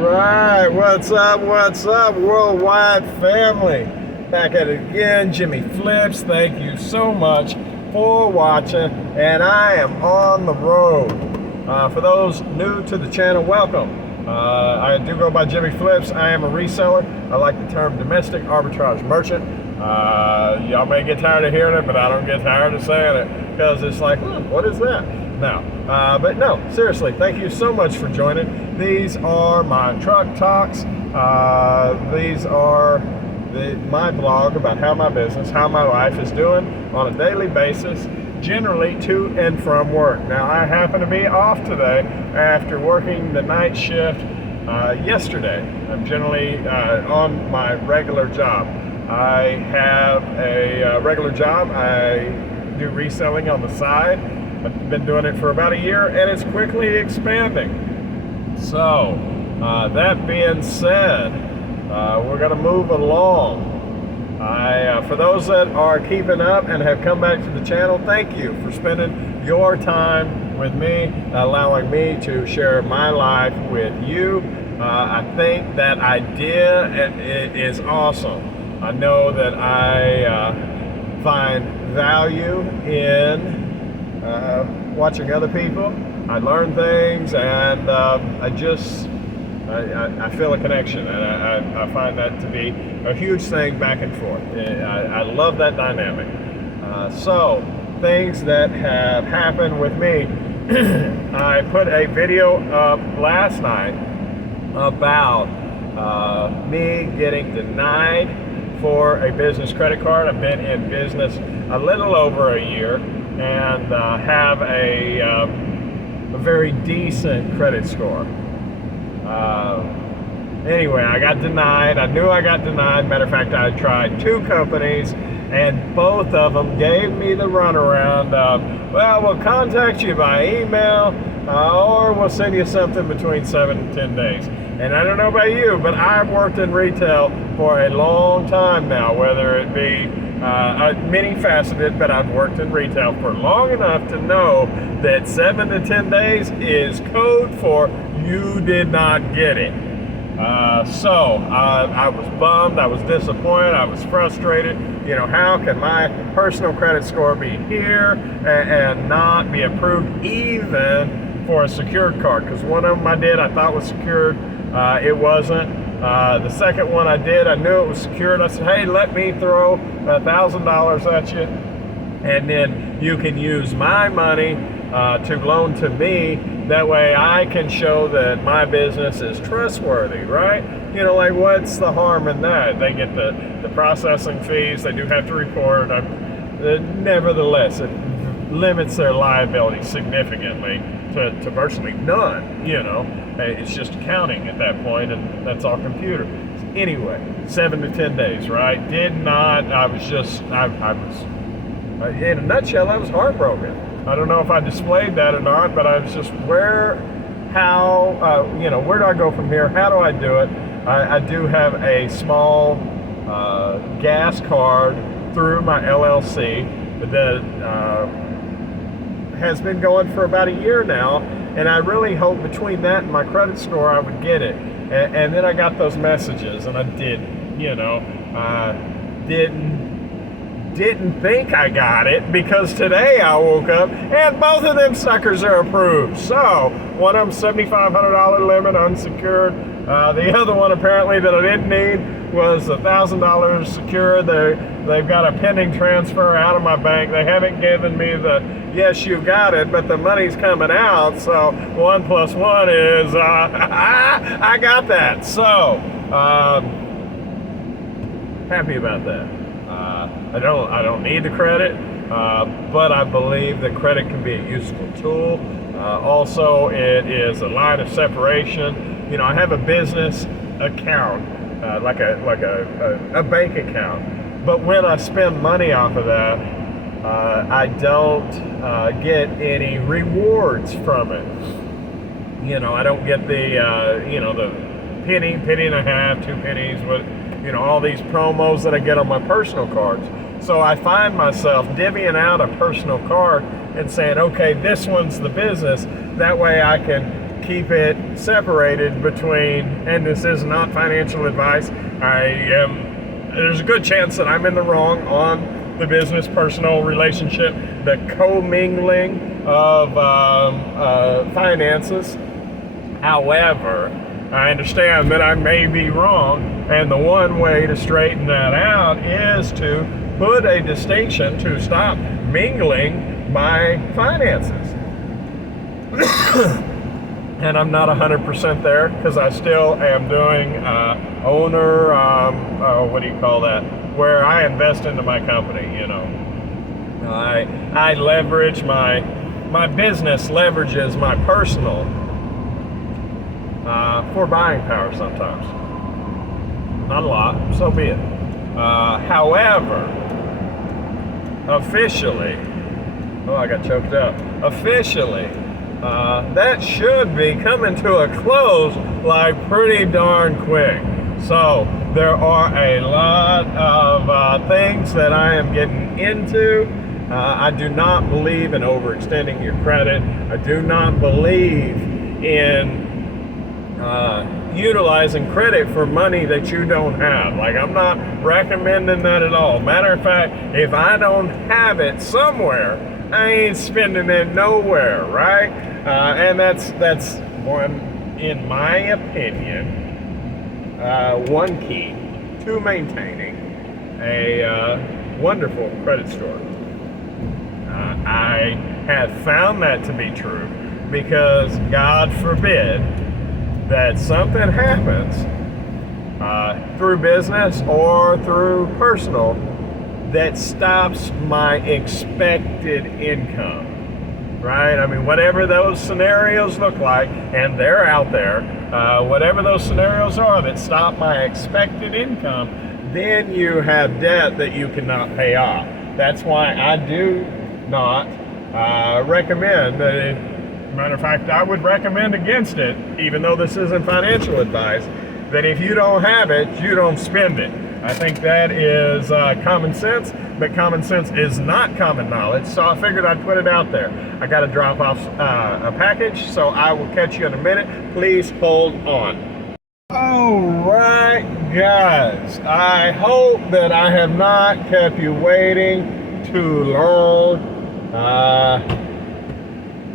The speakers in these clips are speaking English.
right, what's up, worldwide family? Back at it again, Jimmy Flips. Thank you so much for watching, and I am on the road. For those new to the channel, welcome. I do go by Jimmy Flips. I am a reseller. I like the term domestic arbitrage merchant. Y'all may get tired of hearing it, but I don't get tired of saying it because it's like, what is that? No, but no, seriously, thank you so much for joining. These are my truck talks. These are my blog about how my business, how my life is doing on a daily basis, generally to and from work. Now, I happen to be off today after working the night shift yesterday. I'm generally on my regular job. I have a regular job. I do reselling on the side. I've been doing it for about a year, and it's quickly expanding. So, that being said, we're going to move along. For those that are keeping up and have come back to the channel, thank you for spending your time with me, allowing me to share my life with you. I think that idea is awesome. I know that I find value in watching other people. I learn things, and I feel a connection, and I find that to be a huge thing back and forth. I love that dynamic. So, things that have happened with me. I put a video up last night about me getting denied for a business credit card. I've been in business a little over a year and have a very decent credit score. Anyway, I got denied. I knew I got denied. Matter of fact, I tried 2 companies, and both of them gave me the runaround of, well, we'll contact you by email, or we'll send you something between 7 and 10 days. And I don't know about you, but I've worked in retail for a long time now, whether it be many-faceted, but I've worked in retail for long enough to know that 7 to 10 days is code for you did not get it. So I was bummed, I was disappointed, I was frustrated. You know, how can my personal credit score be here and not be approved even for a secured card? Because one of them I did, I thought was secured. It wasn't. The second one I did, I knew it was secured. I said, hey, let me throw $1,000 at you, and then you can use my money to loan to me. That way I can show that my business is trustworthy, right? You know, like, what's the harm in that? They get the processing fees. They do have to report. Nevertheless, it limits their liability significantly to virtually none, you know. It's just accounting at that point, and that's all computer. Anyway, 7 to 10 days, right? Did not, I was in a nutshell, I was heartbroken. I don't know if I displayed that or not, but I was just, where do I go from here? How do I do it? I do have a small gas card through my LLC that has been going for about a year now, and I really hope between that and my credit score I would get it. And then I got those messages, and I didn't, didn't think I got it, because today I woke up and both of them suckers are approved. So one of them $7,500 limit unsecured. The other one apparently that I didn't need was $1,000 secured. They've got a pending transfer out of my bank. They haven't given me the yes, you got it, but the money's coming out. So 1 + 1 is I got that. So happy about that. I don't need the credit, but I believe that credit can be a useful tool. Also, it is a line of separation. You know, I have a business account, like a bank account, but when I spend money off of that, I don't get any rewards from it. You know, I don't get the the penny and a half, 2 pennies, all these promos that I get on my personal cards. So I find myself divvying out a personal card and saying, okay, this one's the business. That way I can keep it separated between, and this is not financial advice. There's a good chance that I'm in the wrong on the business personal relationship, the commingling of finances. However, I understand that I may be wrong, and the one way to straighten that out is to put a distinction, to stop mingling my finances. And I'm not 100% there, because I still am doing owner, what do you call that, where I invest into my company, you know. I leverage my business leverages my personal for buying power sometimes. Not a lot, so be it. However, officially, I got choked up. Officially, that should be coming to a close like pretty darn quick. So there are a lot of things that I am getting into. I do not believe in overextending your credit. I do not believe in utilizing credit for money that you don't have. Like, I'm not recommending that at all. Matter of fact, if I don't have it somewhere, I ain't spending it nowhere, right? And that's one, in my opinion, one key to maintaining a wonderful credit score. I have found that to be true because, God forbid, that something happens through business or through personal that stops my expected income, right? I mean, whatever those scenarios look like, and they're out there, whatever those scenarios are that stop my expected income, then you have debt that you cannot pay off. That's why I do not recommend that. Matter of fact, I would recommend against it, even though this isn't financial advice, that if you don't have it, you don't spend it. I think that is common sense, but common sense is not common knowledge, so I figured I'd put it out there. I got to drop off a package, so I will catch you in a minute. Please hold on. All right, guys, I hope that I have not kept you waiting too long.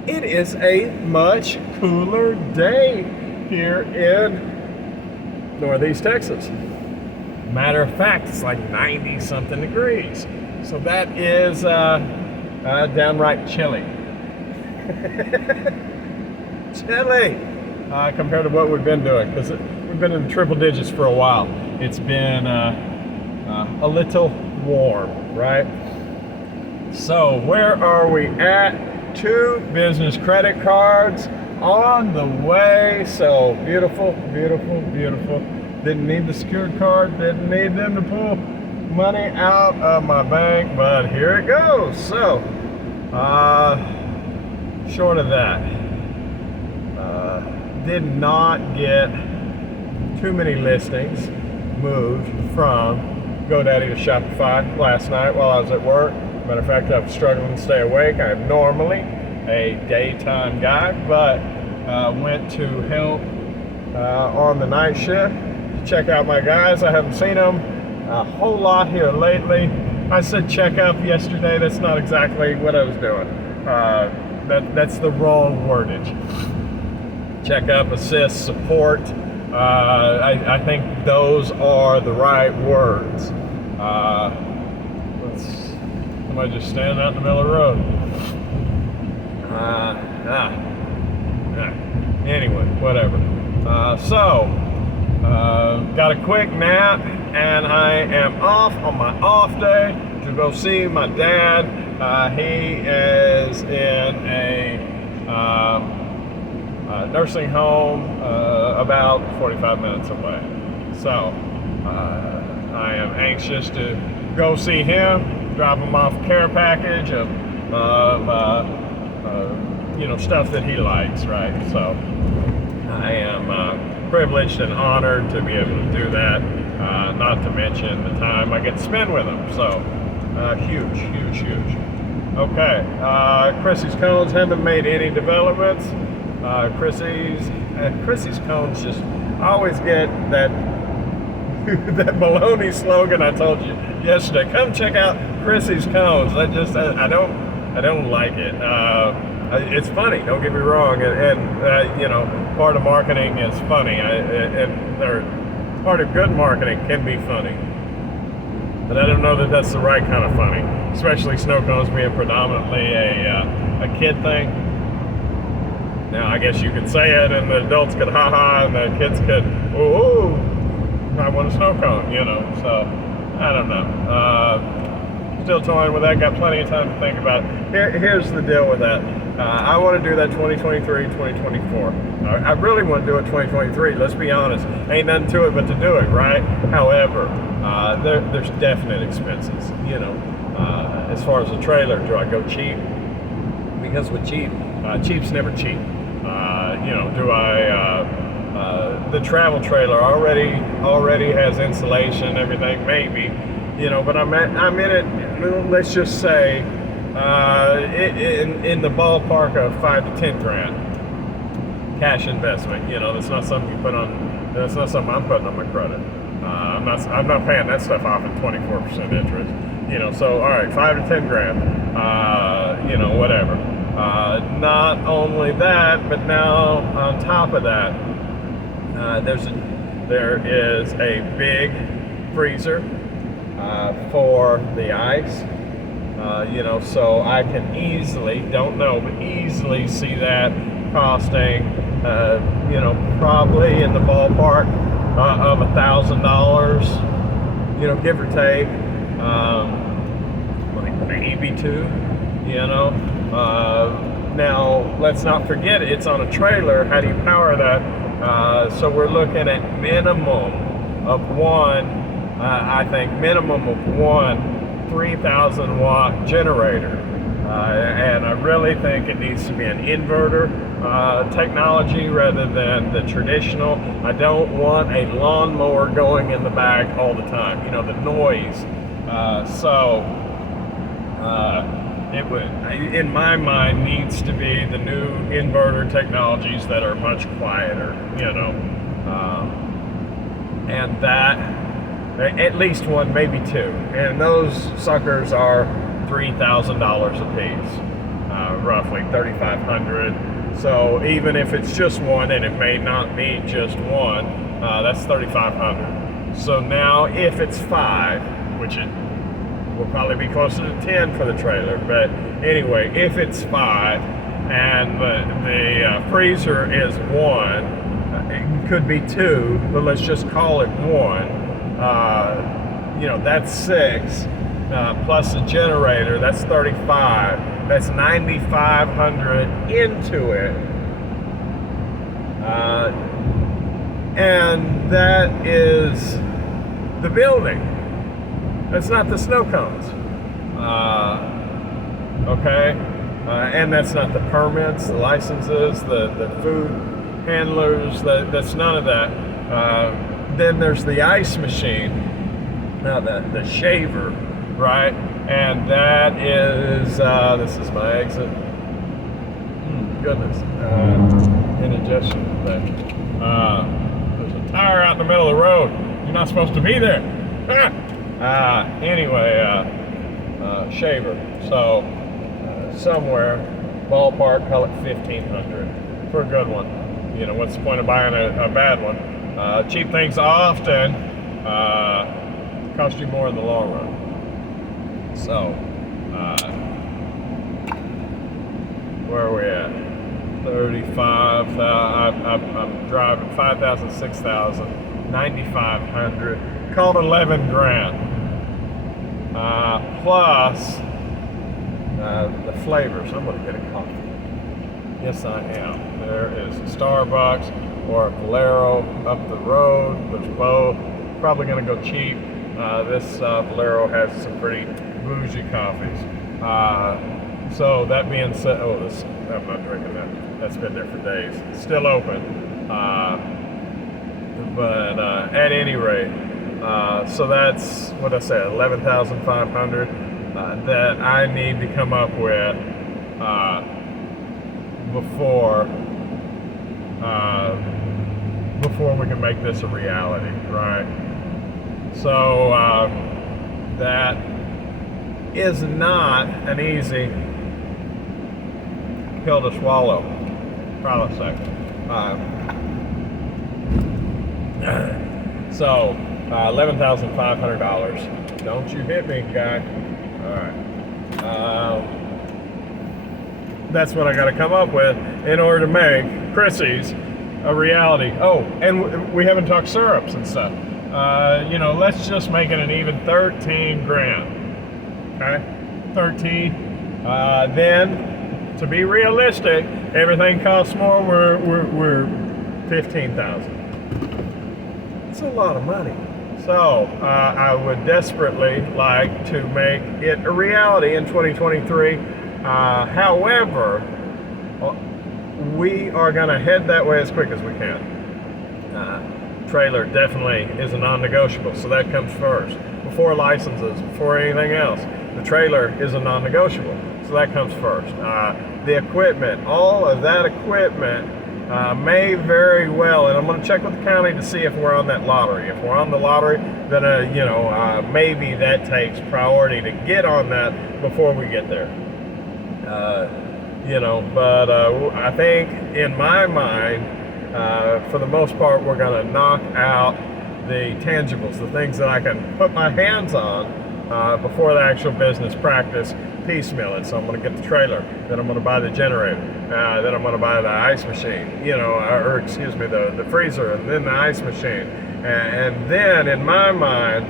It is a much cooler day here in Northeast Texas. Matter of fact, it's like 90-something degrees. So that is downright chilly. Chilly compared to what we've been doing, because we've been in the triple digits for a while. It's been a little warm, right? So where are we at? 2 business credit cards on the way. So beautiful, beautiful, beautiful. Didn't need the secured card, didn't need them to pull money out of my bank, but here it goes. So short of that, did not get too many listings moved from GoDaddy to Shopify last night while I was at work. Matter of fact, I'm struggling to stay awake. I'm normally a daytime guy, but went to help on the night shift. Check out my guys. I haven't seen them a whole lot here lately. I said check up yesterday. That's not exactly what I was doing. That's the wrong wordage. Check up, assist, support. I think those are the right words. Somebody just standing out in the middle of the road. Anyway, whatever. Got a quick nap, and I am off on my off day to go see my dad. He is in a nursing home about 45 minutes away. So I am anxious to go see him. Drop him off a care package of stuff that he likes, right? So I am privileged and honored to be able to do that, not to mention the time I get to spend with him. So huge, huge, huge. Okay, Chrissy's Cones haven't made any developments. Chrissy's cones just always get that that baloney slogan I told you yesterday. Come check out Chrissy's cones. I don't like it. It's funny. Don't get me wrong, and you know, part of marketing is funny, part of good marketing can be funny. But I don't know that that's the right kind of funny, especially snow cones being predominantly a kid thing. Now, I guess you could say it, and the adults could ha-ha, and the kids could, ooh, I want a snow cone, you know. So, I don't know. Still toying with that. Got plenty of time to think about it. Here's the deal with that. I want to do that 2023, 2024. I really want to do it 2023. Let's be honest. Ain't nothing to it but to do it, right? However, there's definite expenses, you know. As far as a trailer, do I go cheap? Because with cheap's never cheap. You know, do I, the travel trailer already has insulation and everything, maybe, you know, but I'm in it, let's just say, in the ballpark of 5 to 10 grand cash investment. You know, that's not something that's not something I'm putting on my credit. I'm not paying that stuff off at 24% interest. You know, so all right, 5 to 10 grand, you know, whatever. Not only that, but now on top of that, there is a big freezer for the ice. You know, so I can easily see that costing, you know, probably in the ballpark of $1,000, you know, give or take, like maybe two, you know. Now, let's not forget it's on a trailer. How do you power that? So we're looking at minimum of one, I think minimum of one 3,000 watt generator, and I really think it needs to be an inverter technology rather than the traditional. I don't want a lawnmower going in the back all the time, you know, the noise. It would, in my mind, needs to be the new inverter technologies that are much quieter, you know, and that at least one, maybe two, and those suckers are $3,000 a piece, roughly $3,500. So even if it's just one, and it may not be just one, that's $3,500. So now if it's 5, which it will probably be closer to 10 for the trailer, but anyway, if it's 5 and the freezer is 1, it could be 2, but let's just call it 1. You know, that's 6, plus the generator, that's 35. That's 9,500 into it. And that is the building. That's not the snow cones. Okay? And that's not the permits, the licenses, the food handlers, that's none of that. Then there's the ice machine, now the shaver, right? And that is, this is my exit. Goodness, indigestion. There's a tire out in the middle of the road. You're not supposed to be there. Anyway, shaver. So somewhere, ballpark, call it 1,500 for a good one. You know, what's the point of buying a bad one? Cheap things often cost you more in the long run. So, where are we at? 35. I'm driving 5,000, 6,000, 9,500. Called 11 grand. Plus the flavors. I'm going to get a coffee. Yes, I am. There is a Starbucks or a Valero up the road. There's both. Probably going to go cheap. This Valero has some pretty bougie coffees. So that being said, I'm not drinking that. That's been there for days. It's still open. But at any rate, so that's what I said, 11,500 that I need to come up with before before we can make this a reality, right? So that is not an easy pill to swallow. Hold on a second. So $11,500. Don't you hit me, guy. All right. That's what I got to come up with in order to make Chrissy's a reality. Oh, and we haven't talked syrups and stuff. Let's just make it an even 13 grand. Okay, 13. Then, to be realistic, everything costs more. We're 15,000. It's a lot of money. So I would desperately like to make it a reality in 2023. However, we are going to head that way as quick as we can. Trailer definitely is a non-negotiable, so that comes first. Before licenses, before anything else, the trailer is a non-negotiable, so that comes first. The equipment, all of that equipment may very well, and I'm going to check with the county to see if we're on that lottery. If we're on the lottery, then maybe that takes priority to get on that before we get there. But I think in my mind, for the most part, we're going to knock out the tangibles, the things that I can put my hands on before the actual business practice, piecemeal it. So I'm going to get the trailer, then I'm going to buy the generator, then I'm going to buy the ice machine, the freezer, and then the ice machine. And then in my mind,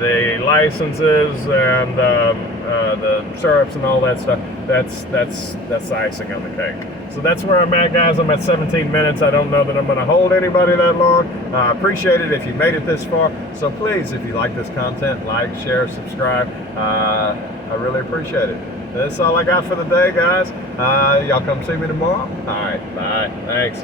the licenses and the syrups and all that stuff, that's the icing on the cake. So that's where I'm at, guys. I'm at 17 minutes. I don't know that I'm going to hold anybody that long. I appreciate it if you made it this far. So please, if you like this content, like, share, subscribe. I really appreciate it. That's all I got for the day, guys. Y'all come see me tomorrow. All right, bye. Thanks.